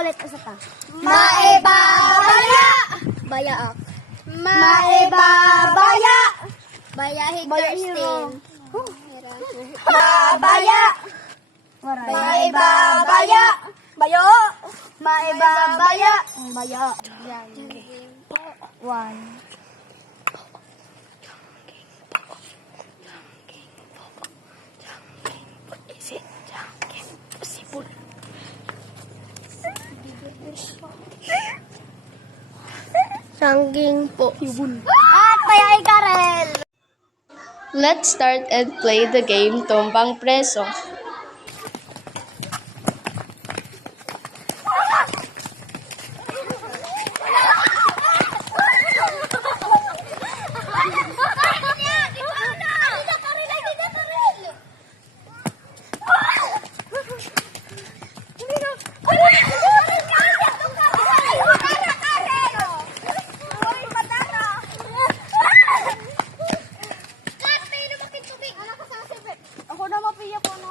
Ulit, isa pa. Maibabaya. Bayaak. Maibabaya. Bayahig Kirsten. Babaya. Maibabaya. Bayo. Maibabaya. Baya. One. Sangging po. At bayay Karel. Let's start and play the game Tumbang Preso. Ako na mapiya ko na.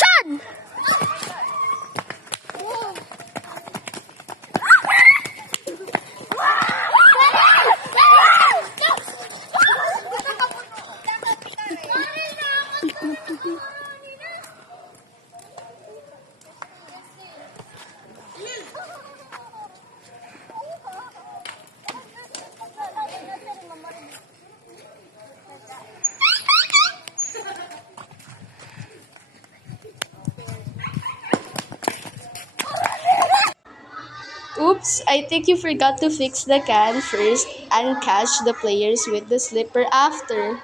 Oops, I think you forgot to fix the can first and catch the players with the slipper after.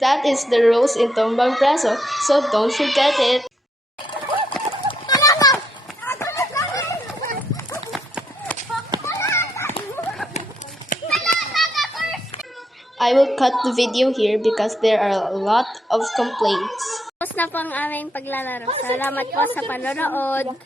That is the rules in Tumbang Preso, so don't forget it. I will cut the video here because there are a lot of complaints. Tapos na po ang aming paglalaro. Salamat po sa panonood.